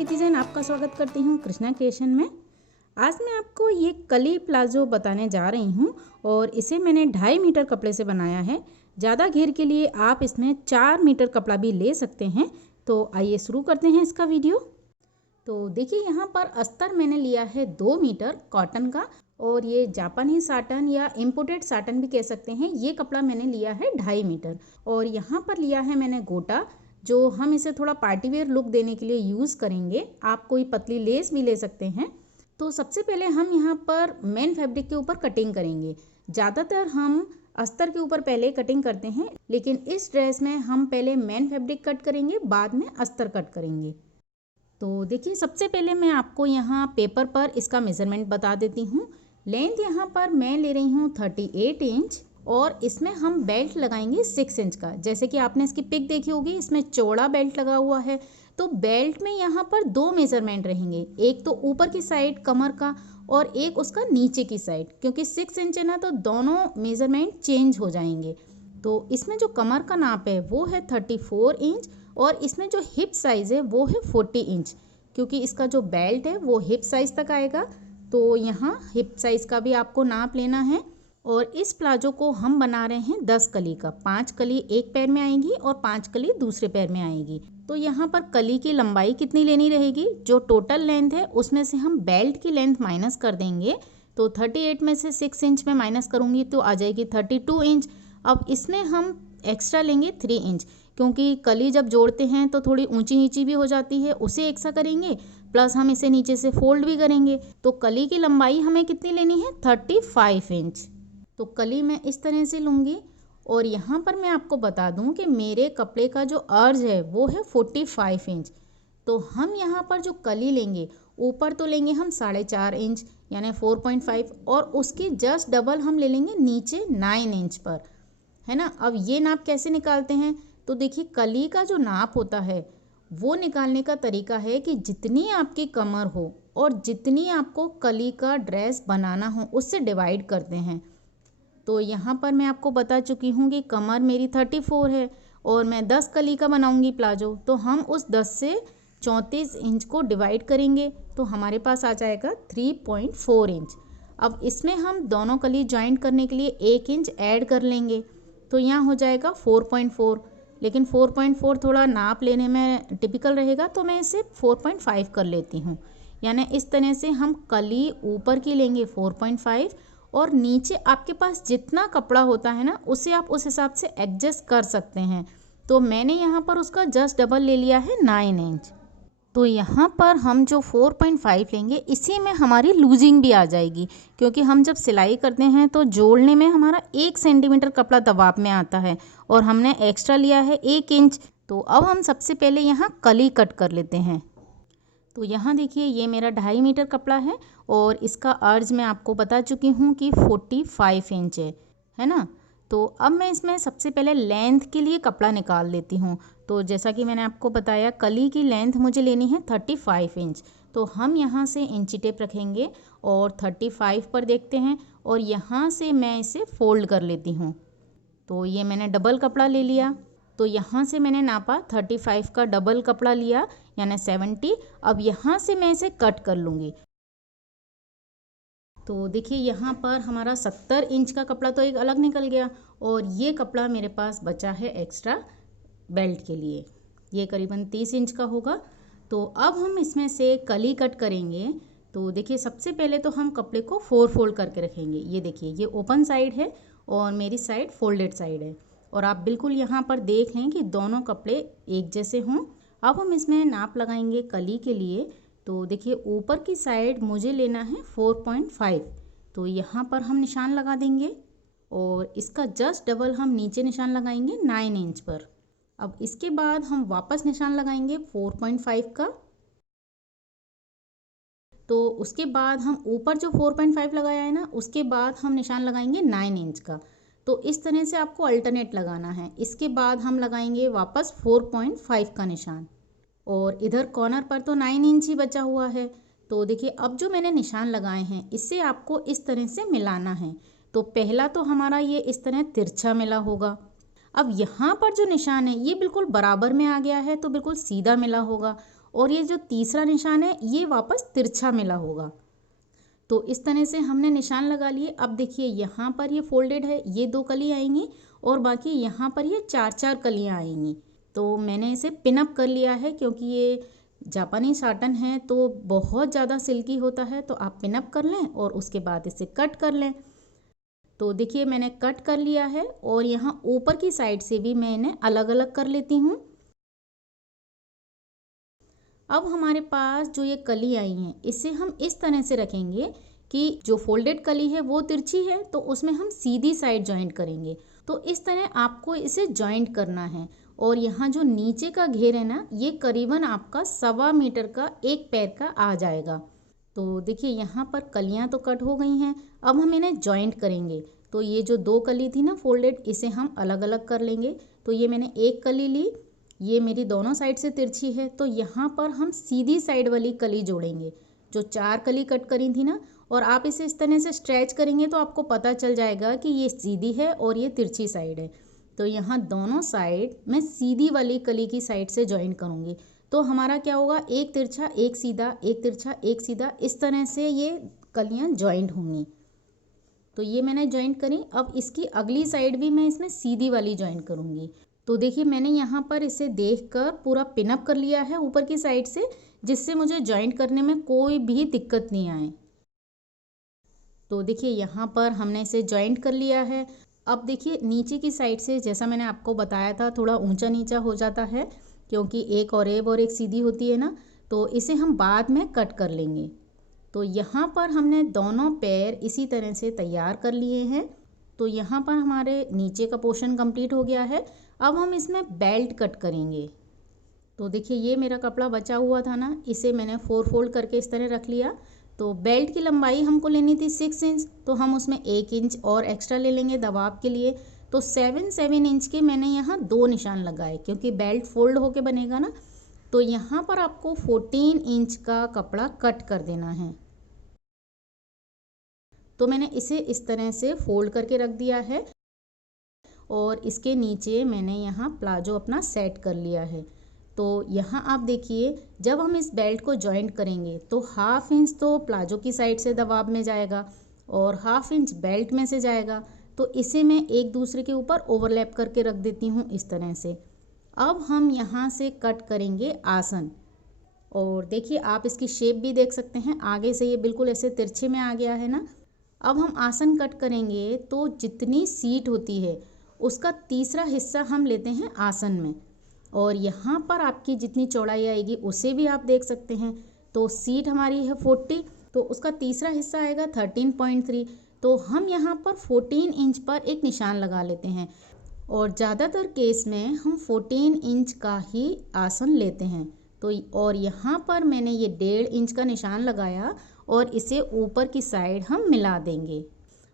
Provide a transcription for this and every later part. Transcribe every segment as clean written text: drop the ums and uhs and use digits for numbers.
प्रीति जैन आपका स्वागत करती हूँ कृष्णा क्रिएशन में। आज मैं आपको ये कली प्लाजो बताने जा रही हूँ और इसे मैंने 2.5 मीटर कपड़े से बनाया है। ज़्यादा घेर के लिए आप इसमें 4 मीटर कपड़ा भी ले सकते हैं। तो आइए शुरू करते हैं इसका वीडियो। तो देखिए यहाँ पर अस्तर मैंने लिया है 2 मीटर कॉटन का, और ये जापानी साटन या इम्पोर्टेड साटन भी कह सकते हैं। ये कपड़ा मैंने लिया है 2.5 मीटर। और यहाँ पर लिया है मैंने गोटा, जो हम इसे थोड़ा पार्टीवेयर लुक देने के लिए यूज़ करेंगे। आप कोई पतली लेस भी ले सकते हैं। तो सबसे पहले हम यहाँ पर मेन फैब्रिक के ऊपर कटिंग करेंगे। ज़्यादातर हम अस्तर के ऊपर पहले कटिंग करते हैं, लेकिन इस ड्रेस में हम पहले मेन फैब्रिक कट करेंगे, बाद में अस्तर कट करेंगे। तो देखिए सबसे पहले मैं आपको यहाँ पेपर पर इसका मेज़रमेंट बता देती हूँ। लेंथ यहाँ पर मैं ले रही हूँ 38 इंच, और इसमें हम बेल्ट लगाएंगे 6 इंच का। जैसे कि आपने इसकी पिक देखी होगी, इसमें चौड़ा बेल्ट लगा हुआ है। तो बेल्ट में यहाँ पर 2 मेज़रमेंट रहेंगे, एक तो ऊपर की साइड कमर का और एक उसका नीचे की साइड, क्योंकि 6 इंच है ना, तो दोनों मेज़रमेंट चेंज हो जाएंगे। तो इसमें जो कमर का नाप है वो है 34 इंच, और इसमें जो हिप साइज़ है वो है 40 इंच, क्योंकि इसका जो बेल्ट है वो हिप साइज़ तक आएगा। तो यहाँ हिप साइज़ का भी आपको नाप लेना है। और इस प्लाजो को हम बना रहे हैं 10 कली का। 5 कली एक पैर में आएगी और 5 कली दूसरे पैर में आएगी। तो यहाँ पर कली की लंबाई कितनी लेनी रहेगी, जो टोटल लेंथ है उसमें से हम बेल्ट की लेंथ माइनस कर देंगे। तो 38 में से 6 इंच में माइनस करूँगी तो आ जाएगी 32 इंच। अब इसमें हम एक्स्ट्रा लेंगे 3 इंच, क्योंकि कली जब जोड़ते हैं तो थोड़ी ऊंची नीची भी हो जाती है, उसे एक्स्ट्रा करेंगे, प्लस हम इसे नीचे से फोल्ड भी करेंगे। तो कली की लंबाई हमें कितनी लेनी है, 35 इंच। तो कली मैं इस तरह से लूँगी। और यहाँ पर मैं आपको बता दूँ कि मेरे कपड़े का जो अर्ज है वो है 45 इंच। तो हम यहाँ पर जो कली लेंगे, ऊपर तो लेंगे हम 4.5 इंच यानी 4.5, और उसकी जस्ट डबल हम ले लेंगे नीचे 9 इंच पर, है ना। अब ये नाप कैसे निकालते हैं, तो देखिए कली का जो नाप होता है वो निकालने का तरीका है कि जितनी आपकी कमर हो और जितनी आपको कली का ड्रेस बनाना हो उससे डिवाइड करते हैं। तो यहाँ पर मैं आपको बता चुकी हूँ कि कमर मेरी 34 है और मैं 10 कली का बनाऊँगी प्लाजो। तो हम उस 10 से 34 इंच को डिवाइड करेंगे तो हमारे पास आ जाएगा 3.4 इंच। अब इसमें हम दोनों कली ज्वाइंट करने के लिए 1 इंच ऐड कर लेंगे, तो यहाँ हो जाएगा 4.4। लेकिन 4.4 थोड़ा नाप लेने में टिपिकल रहेगा, तो मैं इसे 4.5 कर लेती हूँ। यानी इस तरह से हम कली ऊपर की लेंगे 4.5, और नीचे आपके पास जितना कपड़ा होता है ना, उसे आप उस हिसाब से एडजस्ट कर सकते हैं। तो मैंने यहाँ पर उसका जस्ट डबल ले लिया है 9 इंच। तो यहाँ पर हम जो 4.5 लेंगे, इसी में हमारी लूजिंग भी आ जाएगी, क्योंकि हम जब सिलाई करते हैं तो जोड़ने में हमारा 1 सेंटीमीटर कपड़ा दबाव में आता है, और हमने एक्स्ट्रा लिया है 1 इंच। तो अब हम सबसे पहले यहाँ कली कट कर लेते हैं। तो यहाँ देखिए ये मेरा 2.5 मीटर कपड़ा है, और इसका अर्ज मैं आपको बता चुकी हूँ कि 45 इंच है ना। तो अब मैं इसमें सबसे पहले लेंथ के लिए कपड़ा निकाल लेती हूँ। तो जैसा कि मैंने आपको बताया, कली की लेंथ मुझे लेनी है 35 इंच। तो हम यहाँ से इंची टेप रखेंगे और 35 पर देखते हैं, और यहाँ से मैं इसे फोल्ड कर लेती हूँ। तो ये मैंने डबल कपड़ा ले लिया। तो यहाँ से मैंने नापा 35 का डबल कपड़ा लिया यानी 70। अब यहाँ से मैं इसे कट कर लूँगी। तो देखिए यहाँ पर हमारा 70 इंच का कपड़ा तो एक अलग निकल गया, और ये कपड़ा मेरे पास बचा है एक्स्ट्रा बेल्ट के लिए। ये करीबन 30 इंच का होगा। तो अब हम इसमें से कली कट करेंगे। तो देखिए सबसे पहले तो हम कपड़े को 4 फोल्ड करके रखेंगे। ये देखिए ये ओपन साइड है और मेरी साइड फोल्डेड साइड है, और आप बिल्कुल यहाँ पर देख लें कि दोनों कपड़े एक जैसे हों। अब हम इसमें नाप लगाएंगे कली के लिए। तो देखिए ऊपर की साइड मुझे लेना है 4.5, तो यहाँ पर हम निशान लगा देंगे, और इसका जस्ट डबल हम नीचे निशान लगाएंगे 9 इंच पर। अब इसके बाद हम वापस निशान लगाएंगे 4.5 का। तो उसके बाद हम ऊपर जो 4.5 लगाया है ना, उसके बाद हम निशान लगाएंगे 9 इंच का। तो इस तरह से आपको अल्टरनेट लगाना है। इसके बाद हम लगाएंगे वापस 4.5 का निशान, और इधर कॉर्नर पर तो 9 इंच ही बचा हुआ है। तो देखिए अब जो मैंने निशान लगाए हैं, इससे आपको इस तरह से मिलाना है। तो पहला तो हमारा ये इस तरह तिरछा मिला होगा। अब यहाँ पर जो निशान है ये बिल्कुल बराबर में आ गया है, तो बिल्कुल सीधा मिला होगा। और ये जो तीसरा निशान है ये वापस तिरछा मिला होगा। तो इस तरह से हमने निशान लगा लिए। अब देखिए यहाँ पर ये फोल्डेड है, ये 2 कली आएंगी और बाकी यहाँ पर ये 4-4 कलियाँ आएंगी। तो मैंने इसे पिनअप कर लिया है क्योंकि ये जापानी साटन है तो बहुत ज़्यादा सिल्की होता है, तो आप पिनअप कर लें और उसके बाद इसे कट कर लें। तो देखिए मैंने कट कर लिया है और यहाँ ऊपर की साइड से भी मैं इन्हें अलग अलग कर लेती हूँ। अब हमारे पास जो ये कली आई हैं इसे हम इस तरह से रखेंगे कि जो फोल्डेड कली है वो तिरछी है तो उसमें हम सीधी साइड जॉइंट करेंगे। तो इस तरह आपको इसे जॉइंट करना है। और यहाँ जो नीचे का घेर है ना, ये करीबन आपका 1.25 मीटर का एक पैर का आ जाएगा। तो देखिए यहाँ पर कलियाँ तो कट हो गई हैं, अब हम इन्हें जॉइंट करेंगे। तो ये जो 2 कली थी ना फोल्डेड, इसे हम अलग अलग कर लेंगे। तो ये मैंने एक कली ली, ये मेरी दोनों साइड से तिरछी है, तो यहाँ पर हम सीधी साइड वाली कली जोड़ेंगे। जो 4 कली कट करी थी ना, और आप इसे इस तरह से स्ट्रेच करेंगे तो आपको पता चल जाएगा कि ये सीधी है और ये तिरछी साइड है। तो यहाँ दोनों साइड मैं सीधी वाली कली की साइड से जॉइन करूँगी। तो हमारा क्या होगा, एक तिरछा एक सीधा, एक तिरछा एक सीधा, इस तरह से ये कलियाँ जॉइंट होंगी। तो ये मैंने जॉइंट करी। अब इसकी अगली साइड भी मैं इसमें सीधी वाली जॉइंट करूँगी। तो देखिए मैंने यहाँ पर इसे देखकर पूरा पिनअप कर लिया है ऊपर की साइड से, जिससे मुझे जॉइंट करने में कोई भी दिक्कत नहीं आए। तो देखिए यहाँ पर हमने इसे जॉइंट कर लिया है। अब देखिए नीचे की साइड से, जैसा मैंने आपको बताया था, थोड़ा ऊंचा नीचा हो जाता है क्योंकि एक ऑरेब और एक सीधी होती है ना, तो इसे हम बाद में कट कर लेंगे। तो यहाँ पर हमने दोनों पैर इसी तरह से तैयार कर लिए हैं। तो यहाँ पर हमारे नीचे का पोर्शन कंप्लीट हो गया है। अब हम इसमें बेल्ट कट करेंगे। तो देखिए ये मेरा कपड़ा बचा हुआ था ना, इसे मैंने 4 फोल्ड करके इस तरह रख लिया। तो बेल्ट की लंबाई हमको लेनी थी 6 इंच, तो हम उसमें 1 इंच और एक्स्ट्रा ले लेंगे दबाव के लिए। तो 7 इंच के मैंने यहाँ 2 निशान लगाए क्योंकि बेल्ट फोल्ड होके बनेगा ना। तो यहाँ पर आपको 14 इंच का कपड़ा कट कर देना है। तो मैंने इसे इस तरह से फोल्ड करके रख दिया है और इसके नीचे मैंने यहाँ प्लाजो अपना सेट कर लिया है। तो यहाँ आप देखिए, जब हम इस बेल्ट को जॉइंट करेंगे तो 1/2 इंच तो प्लाजो की साइड से दबाव में जाएगा और 1/2 इंच बेल्ट में से जाएगा। तो इसे मैं एक दूसरे के ऊपर ओवरलैप करके रख देती हूँ इस तरह से। अब हम यहाँ से कट करेंगे आसन। और देखिए आप इसकी शेप भी देख सकते हैं, आगे से ये बिल्कुल ऐसे तिरछे में आ गया है ना। अब हम आसन कट करेंगे तो जितनी सीट होती है उसका तीसरा हिस्सा हम लेते हैं आसन में, और यहाँ पर आपकी जितनी चौड़ाई आएगी उसे भी आप देख सकते हैं। तो सीट हमारी है 40, तो उसका तीसरा हिस्सा आएगा 13.3। तो हम यहाँ पर 14 इंच पर एक निशान लगा लेते हैं, और ज़्यादातर केस में हम 14 इंच का ही आसन लेते हैं। तो और यहाँ पर मैंने ये 1.5 इंच का निशान लगाया और इसे ऊपर की साइड हम मिला देंगे।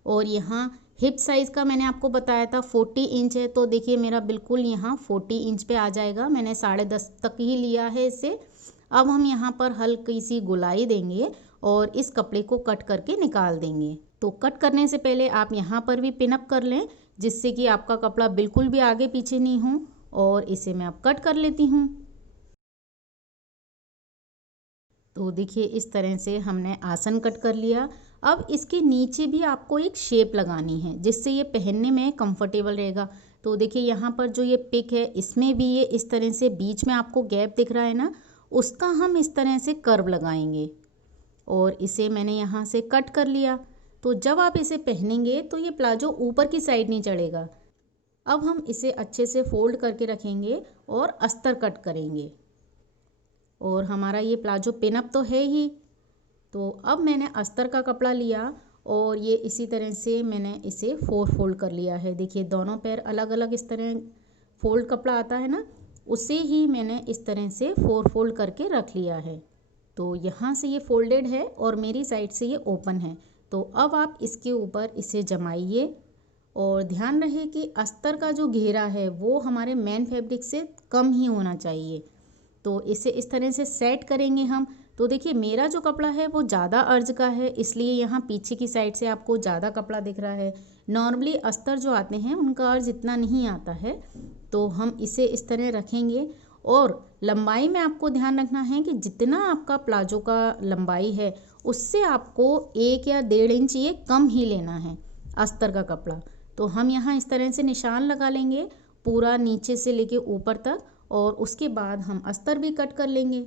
और यहाँ हिप साइज़ का मैंने आपको बताया था 40 इंच है, तो देखिए मेरा बिल्कुल यहाँ 40 इंच पे आ जाएगा। मैंने 10.5 तक ही लिया है इसे। अब हम यहाँ पर हल्की सी गोलाई देंगे और इस कपड़े को कट करके निकाल देंगे। तो कट करने से पहले आप यहाँ पर भी पिनअप कर लें, जिससे कि आपका कपड़ा बिल्कुल भी आगे पीछे नहीं हो। और इसे मैं अब कट कर लेती हूँ। तो देखिए इस तरह से हमने आसन कट कर लिया। अब इसके नीचे भी आपको एक शेप लगानी है जिससे ये पहनने में कंफर्टेबल रहेगा। तो देखिए यहाँ पर जो ये पिक है इसमें भी ये इस तरह से बीच में आपको गैप दिख रहा है ना, उसका हम इस तरह से कर्व लगाएंगे और इसे मैंने यहाँ से कट कर लिया। तो जब आप इसे पहनेंगे तो ये प्लाजो ऊपर की साइड नहीं चढ़ेगा। अब हम इसे अच्छे से फोल्ड करके रखेंगे और अस्तर कट करेंगे। और हमारा ये प्लाजो पिनअप तो है ही। तो अब मैंने अस्तर का कपड़ा लिया और ये इसी तरह से मैंने इसे 4 फोल्ड कर लिया है। देखिए दोनों पैर अलग अलग इस तरह फोल्ड कपड़ा आता है ना, उसे ही मैंने इस तरह से 4 फोल्ड करके रख लिया है। तो यहाँ से ये फोल्डेड है और मेरी साइड से ये ओपन है। तो अब आप इसके ऊपर इसे जमाइए और ध्यान रहे कि अस्तर का जो घेरा है वो हमारे मेन फैब्रिक से कम ही होना चाहिए। तो इसे इस तरह से सेट करेंगे हम। तो देखिए मेरा जो कपड़ा है वो ज़्यादा अर्ज का है, इसलिए यहाँ पीछे की साइड से आपको ज़्यादा कपड़ा दिख रहा है। नॉर्मली अस्तर जो आते हैं उनका अर्ज इतना नहीं आता है। तो हम इसे इस तरह रखेंगे और लंबाई में आपको ध्यान रखना है कि जितना आपका प्लाजो का लंबाई है उससे आपको 1 या 1.5 इंच ये कम ही लेना है अस्तर का कपड़ा। तो हम यहाँ इस तरह से निशान लगा लेंगे पूरा नीचे से लेके ऊपर तक, और उसके बाद हम अस्तर भी कट कर लेंगे।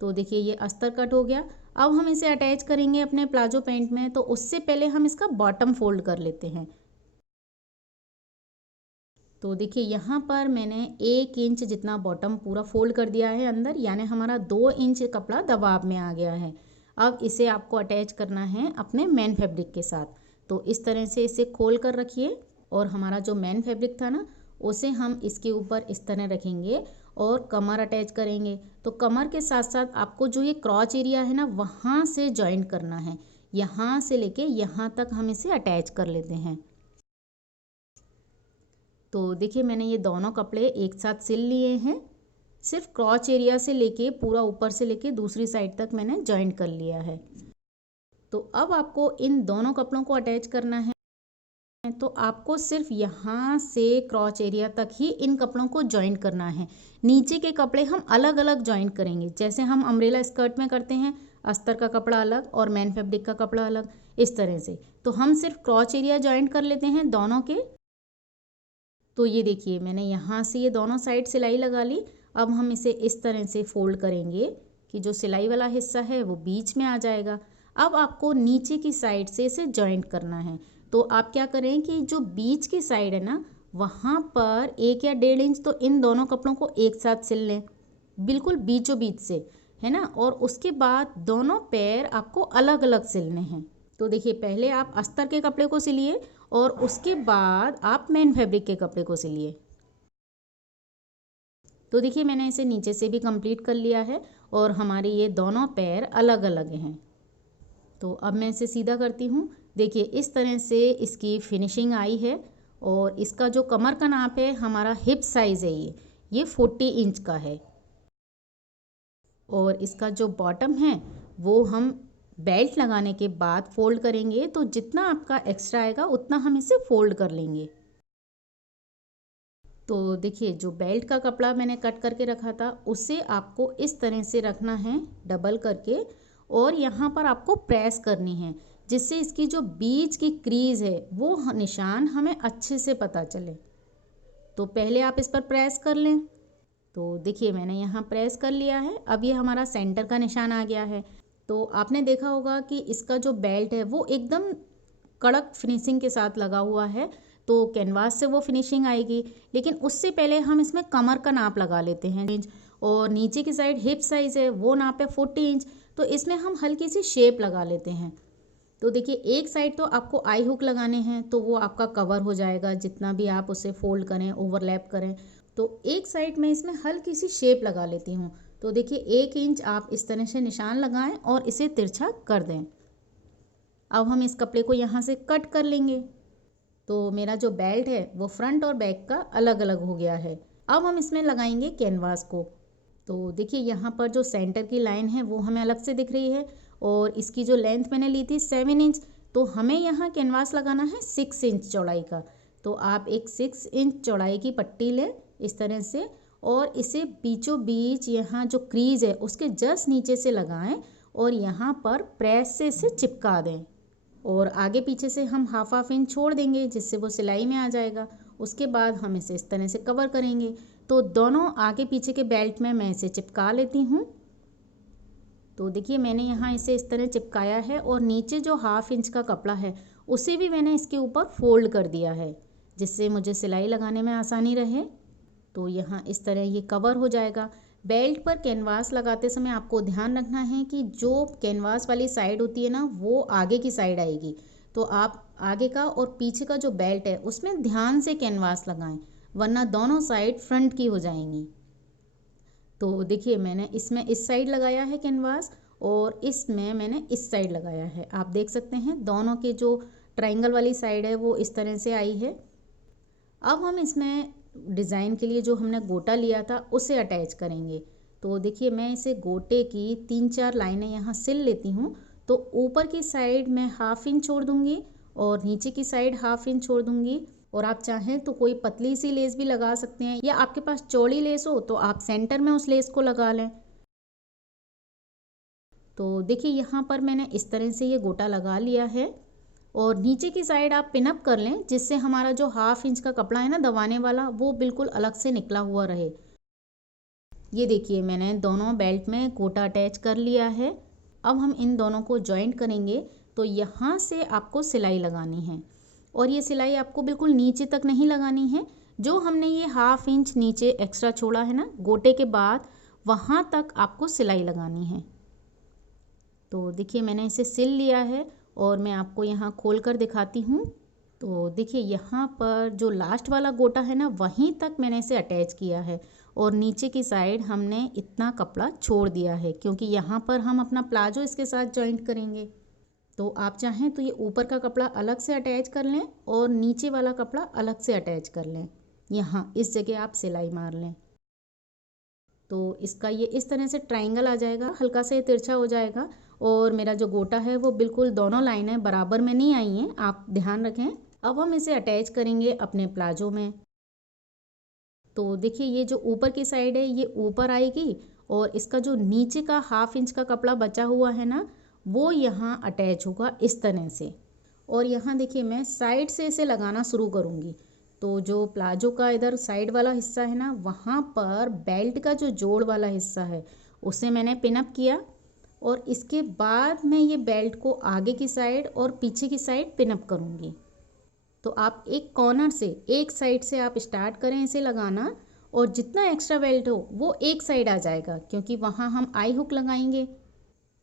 तो देखिए ये अस्तर कट हो गया। अब हम इसे अटैच करेंगे अपने प्लाजो पैंट में, तो उससे पहले हम इसका बॉटम फोल्ड कर लेते हैं। तो देखिए यहाँ पर मैंने 1 इंच जितना बॉटम पूरा फोल्ड कर दिया है अंदर, यानी हमारा 2 इंच कपड़ा दबाव में आ गया है। अब इसे आपको अटैच करना है अपने मेन फैब्रिक के साथ। तो इस तरह से इसे खोल कर रखिए, और हमारा जो मेन फैब्रिक था ना उसे हम इसके ऊपर इस तरह रखेंगे और कमर अटैच करेंगे। तो कमर के साथ साथ आपको जो ये क्रॉच एरिया है ना वहाँ से जॉइंट करना है, यहाँ से लेके यहाँ तक हम इसे अटैच कर लेते हैं। तो देखिए मैंने ये दोनों कपड़े एक साथ सिल लिए हैं, सिर्फ क्रॉच एरिया से लेके पूरा ऊपर से लेके दूसरी साइड तक मैंने जॉइंट कर लिया है। तो अब आपको इन दोनों कपड़ों को अटैच करना है, तो आपको सिर्फ यहाँ से क्रॉच एरिया तक ही इन कपड़ों को जॉइंट करना है। नीचे के कपड़े हम अलग अलग जॉइंट करेंगे, जैसे हम अम्ब्रेला स्कर्ट में करते हैं, अस्तर का कपड़ा अलग और मैन फैब्रिक का कपड़ा अलग, इस तरह से। तो हम सिर्फ क्रॉच एरिया जॉइंट कर लेते हैं दोनों के। तो ये देखिए मैंने यहाँ से ये दोनों साइड सिलाई लगा ली। अब हम इसे इस तरह से फोल्ड करेंगे कि जो सिलाई वाला हिस्सा है वो बीच में आ जाएगा। अब आपको नीचे की साइड से इसे जॉइंट करना है। तो आप क्या करें कि जो बीच की साइड है ना वहाँ पर 1 या 1.5 इंच तो इन दोनों कपड़ों को एक साथ सिल लें, बिल्कुल बीचों बीच से, है ना। और उसके बाद दोनों पैर आपको अलग अलग सिलने हैं। तो देखिए पहले आप अस्तर के कपड़े को सिलिए और उसके बाद आप मेन फैब्रिक के कपड़े को सिलिए। तो देखिए मैंने इसे नीचे से भी कंप्लीट कर लिया है और हमारे ये दोनों पैर अलग अलग हैं। तो अब मैं इसे सीधा करती हूँ। देखिए इस तरह से इसकी फिनिशिंग आई है, और इसका जो कमर का नाप है, हमारा हिप साइज़ है ये 40 इंच का है। और इसका जो बॉटम है वो हम बेल्ट लगाने के बाद फोल्ड करेंगे, तो जितना आपका एक्स्ट्रा आएगा उतना हम इसे फोल्ड कर लेंगे। तो देखिए जो बेल्ट का कपड़ा मैंने कट करके रखा था उसे आपको इस तरह से रखना है डबल करके, और यहाँ पर आपको प्रेस करनी है, जिससे इसकी जो बीच की क्रीज है वो निशान हमें अच्छे से पता चले। तो पहले आप इस पर प्रेस कर लें। तो देखिए मैंने यहाँ प्रेस कर लिया है। अब ये हमारा सेंटर का निशान आ गया है। तो आपने देखा होगा कि इसका जो बेल्ट है वो एकदम कड़क फिनिशिंग के साथ लगा हुआ है, तो कैनवास से वो फिनिशिंग आएगी। लेकिन उससे पहले हम इसमें कमर का नाप लगा लेते हैं इंच, और नीचे की साइड हिप साइज़ है वो नाप है 40 इंच। तो इसमें हम हल्की सी शेप लगा लेते हैं। तो देखिए एक साइड तो आपको आई हुक लगाने हैं, तो वो आपका कवर हो जाएगा जितना भी आप उसे फोल्ड करें, ओवरलैप करें। तो एक साइड में इसमें हल्की सी शेप लगा लेती हूँ। तो देखिए 1 इंच आप इस तरह से निशान लगाएं और इसे तिरछा कर दें। अब हम इस कपड़े को यहाँ से कट कर लेंगे। तो मेरा जो बेल्ट है वो फ्रंट और बैक का अलग अलग हो गया है। अब हम इसमें लगाएंगे कैनवास को। तो देखिए यहाँ पर जो सेंटर की लाइन है वो हमें अलग से दिख रही है, और इसकी जो लेंथ मैंने ली थी 7 इंच, तो हमें यहाँ कैनवास लगाना है 6 इंच चौड़ाई का। तो आप एक 6 इंच चौड़ाई की पट्टी लें इस तरह से, और इसे बीचों बीच यहाँ जो क्रीज है उसके जस्ट नीचे से लगाएं, और यहाँ पर प्रेस से इसे चिपका दें। और आगे पीछे से हम हाफ इंच छोड़ देंगे, जिससे वो सिलाई में आ जाएगा। उसके बाद हम इसे इस तरह से कवर करेंगे। तो दोनों आगे पीछे के बेल्ट में मैं इसे चिपका लेती हूँ। तो देखिए मैंने यहाँ इसे इस तरह चिपकाया है, और नीचे जो हाफ इंच का कपड़ा है उसे भी मैंने इसके ऊपर फोल्ड कर दिया है, जिससे मुझे सिलाई लगाने में आसानी रहे। तो यहाँ इस तरह ये कवर हो जाएगा। बेल्ट पर कैनवास लगाते समय आपको ध्यान रखना है कि जो कैनवास वाली साइड होती है ना वो आगे की साइड आएगी। तो आप आगे का और पीछे का जो बेल्ट है उसमें ध्यान से कैनवास लगाएं, वरना दोनों साइड फ्रंट की हो जाएंगी। तो देखिए मैंने इसमें इस साइड लगाया है कैनवास, और इसमें मैंने इस साइड लगाया है। आप देख सकते हैं दोनों के जो ट्रायंगल वाली साइड है वो इस तरह से आई है। अब हम इसमें डिज़ाइन के लिए जो हमने गोटा लिया था उसे अटैच करेंगे। तो देखिए मैं इसे गोटे की 3-4 लाइनें यहाँ सिल लेती हूँ। तो ऊपर की साइड मैं हाफ इंच छोड़ दूँगी और नीचे की साइड हाफ इंच छोड़ दूँगी, और आप चाहें तो कोई पतली सी लेस भी लगा सकते हैं, या आपके पास चौड़ी लेस हो तो आप सेंटर में उस लेस को लगा लें। तो देखिए यहाँ पर मैंने इस तरह से ये गोटा लगा लिया है, और नीचे की साइड आप पिनअप कर लें, जिससे हमारा जो 1/2 इंच का कपड़ा है ना दबाने वाला, वो बिल्कुल अलग से निकला हुआ रहे। ये देखिए मैंने दोनों बेल्ट में गोटा अटैच कर लिया है। अब हम इन दोनों को जॉइंट करेंगे। तो यहाँ से आपको सिलाई लगानी है, और ये सिलाई आपको बिल्कुल नीचे तक नहीं लगानी है। जो हमने ये 1/2 इंच नीचे एक्स्ट्रा छोड़ा है ना गोटे के बाद, वहाँ तक आपको सिलाई लगानी है। तो देखिए मैंने इसे सिल लिया है, और मैं आपको यहाँ खोल कर दिखाती हूँ। तो देखिए यहाँ पर जो लास्ट वाला गोटा है ना, वहीं तक मैंने इसे अटैच किया है, और नीचे की साइड हमने इतना कपड़ा छोड़ दिया है, क्योंकि यहाँ पर हम अपना प्लाजो इसके साथ जॉइंट करेंगे। तो आप चाहें तो ये ऊपर का कपड़ा अलग से अटैच कर लें, और नीचे वाला कपड़ा अलग से अटैच कर लें। यहाँ इस जगह आप सिलाई मार लें। तो इसका ये इस तरह से ट्रायंगल आ जाएगा, हल्का से तिरछा हो जाएगा। और मेरा जो गोटा है वो बिल्कुल दोनों लाइनें बराबर में नहीं आई हैं, आप ध्यान रखें। अब हम इसे अटैच करेंगे अपने प्लाजो में। तो देखिए ये जो ऊपर की साइड है ये ऊपर आएगी, और इसका जो नीचे का 1/2 इंच का कपड़ा बचा हुआ है ना, वो यहाँ अटैच होगा इस तरह से। और यहाँ देखिए मैं साइड से इसे लगाना शुरू करूँगी। तो जो प्लाजो का इधर साइड वाला हिस्सा है ना, वहाँ पर बेल्ट का जो जोड़ वाला हिस्सा है उसे मैंने पिनअप किया, और इसके बाद मैं ये बेल्ट को आगे की साइड और पीछे की साइड पिनअप करूँगी। तो आप एक कॉर्नर से, एक साइड से आप स्टार्ट करें इसे लगाना, और जितना एक्स्ट्रा बेल्ट हो वो एक साइड आ जाएगा, क्योंकि वहाँ हम आई हुक लगाएंगे।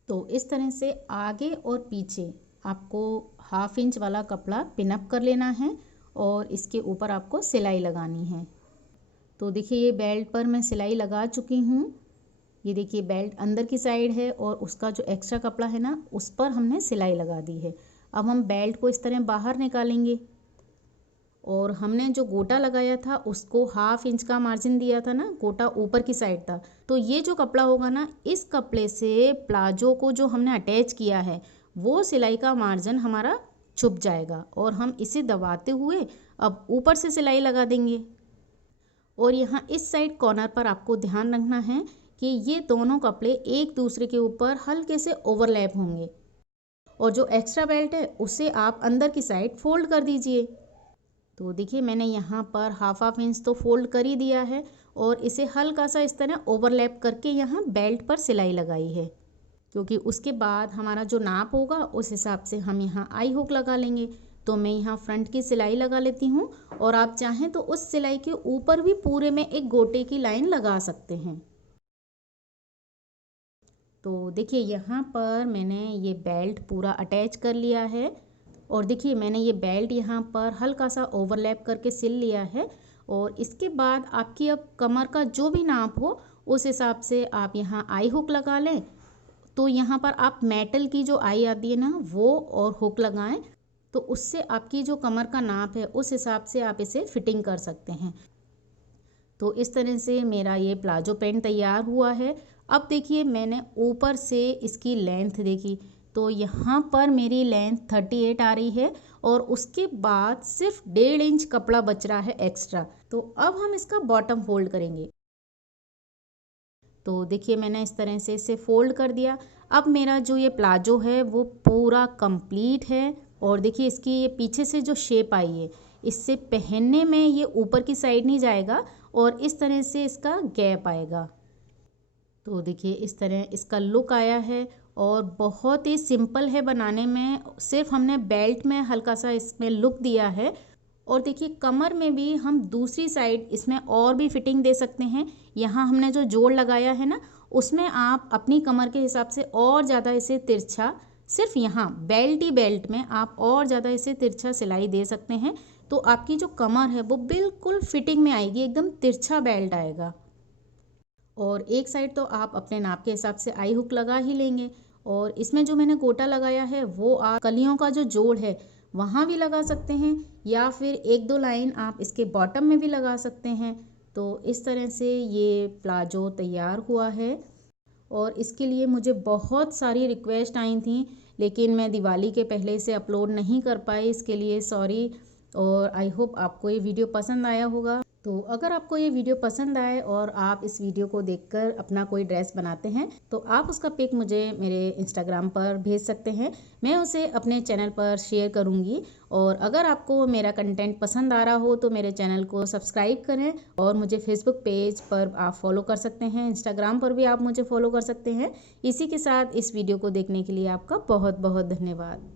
तो इस तरह से आगे और पीछे आपको 1/2 इंच वाला कपड़ा पिनअप कर लेना है, और इसके ऊपर आपको सिलाई लगानी है। तो देखिए ये बेल्ट पर मैं सिलाई लगा चुकी हूँ। ये देखिए बेल्ट अंदर की साइड है, और उसका जो एक्स्ट्रा कपड़ा है ना, उस पर हमने सिलाई लगा दी है। अब हम बेल्ट को इस तरह बाहर निकालेंगे, और हमने जो गोटा लगाया था उसको 1/2 इंच का मार्जिन दिया था ना, गोटा ऊपर की साइड था। तो ये जो कपड़ा होगा ना, इस कपड़े से प्लाजो को जो हमने अटैच किया है वो सिलाई का मार्जिन हमारा छुप जाएगा, और हम इसे दबाते हुए अब ऊपर से सिलाई लगा देंगे। और यहाँ इस साइड कॉर्नर पर आपको ध्यान रखना है कि ये दोनों कपड़े एक दूसरे के ऊपर हल्के से ओवरलैप होंगे, और जो एक्स्ट्रा बेल्ट है उसे आप अंदर की साइड फोल्ड कर दीजिए। तो देखिए मैंने यहाँ पर 1/2 इंच तो फोल्ड कर ही दिया है, और इसे हल्का सा इस तरह ओवरलैप करके यहाँ बेल्ट पर सिलाई लगाई है, क्योंकि उसके बाद हमारा जो नाप होगा उस हिसाब से हम यहाँ आई हुक लगा लेंगे। तो मैं यहाँ फ्रंट की सिलाई लगा लेती हूँ, और आप चाहें तो उस सिलाई के ऊपर भी पूरे में एक गोटे की लाइन लगा सकते हैं। तो देखिए यहाँ पर मैंने ये बेल्ट पूरा अटैच कर लिया है, और देखिए मैंने ये बेल्ट यहाँ पर हल्का सा ओवरलैप करके सिल लिया है। और इसके बाद आपकी अब कमर का जो भी नाप हो उस हिसाब से आप यहाँ आई हुक लगा लें। तो यहाँ पर आप मेटल की जो आई आती है ना, वो और हुक लगाएं, तो उससे आपकी जो कमर का नाप है उस हिसाब से आप इसे फिटिंग कर सकते हैं। तो इस तरह से मेरा ये प्लाजो पैंट तैयार हुआ है। अब देखिए मैंने ऊपर से इसकी लेंथ देखी, तो यहाँ पर मेरी लेंथ 38 आ रही है, और उसके बाद सिर्फ 1.5 इंच कपड़ा बच रहा है एक्स्ट्रा। तो अब हम इसका बॉटम फोल्ड करेंगे। तो देखिए मैंने इस तरह से इसे फोल्ड कर दिया। अब मेरा जो ये प्लाजो है वो पूरा कंप्लीट है, और देखिए इसकी ये पीछे से जो शेप आई है, इससे पहनने में ये ऊपर की साइड नहीं जाएगा, और इस तरह से इसका गैप आएगा। तो देखिए इस तरह इसका लुक आया है, और बहुत ही सिंपल है बनाने में, सिर्फ हमने बेल्ट में हल्का सा इसमें लुक दिया है। और देखिए कमर में भी हम दूसरी साइड इसमें और भी फिटिंग दे सकते हैं। यहाँ हमने जो जोड़ लगाया है ना, उसमें आप अपनी कमर के हिसाब से और ज़्यादा इसे तिरछा, सिर्फ यहाँ बेल्ट ही बेल्ट में आप और ज़्यादा इसे तिरछा सिलाई दे सकते हैं। तो आपकी जो कमर है वो बिल्कुल फिटिंग में आएगी, एकदम तिरछा बेल्ट आएगा। और एक साइड तो आप अपने नाप के हिसाब से आई हुक लगा ही लेंगे, और इसमें जो मैंने गोटा लगाया है वो आप कलियों का जो जोड़ है वहाँ भी लगा सकते हैं, या फिर 1-2 लाइन आप इसके बॉटम में भी लगा सकते हैं। तो इस तरह से ये प्लाजो तैयार हुआ है, और इसके लिए मुझे बहुत सारी रिक्वेस्ट आई थी, लेकिन मैं दिवाली के पहले इसे अपलोड नहीं कर पाई, इसके लिए सॉरी। और आई होप आपको ये वीडियो पसंद आया होगा। तो अगर आपको ये वीडियो पसंद आए और आप इस वीडियो को देखकर अपना कोई ड्रेस बनाते हैं तो आप उसका पिक मुझे मेरे इंस्टाग्राम पर भेज सकते हैं, मैं उसे अपने चैनल पर शेयर करूँगी। और अगर आपको मेरा कंटेंट पसंद आ रहा हो तो मेरे चैनल को सब्सक्राइब करें और मुझे फेसबुक पेज पर आप फॉलो कर सकते हैं, इंस्टाग्राम पर भी आप मुझे फॉलो कर सकते हैं। इसी के साथ इस वीडियो को देखने के लिए आपका बहुत बहुत धन्यवाद।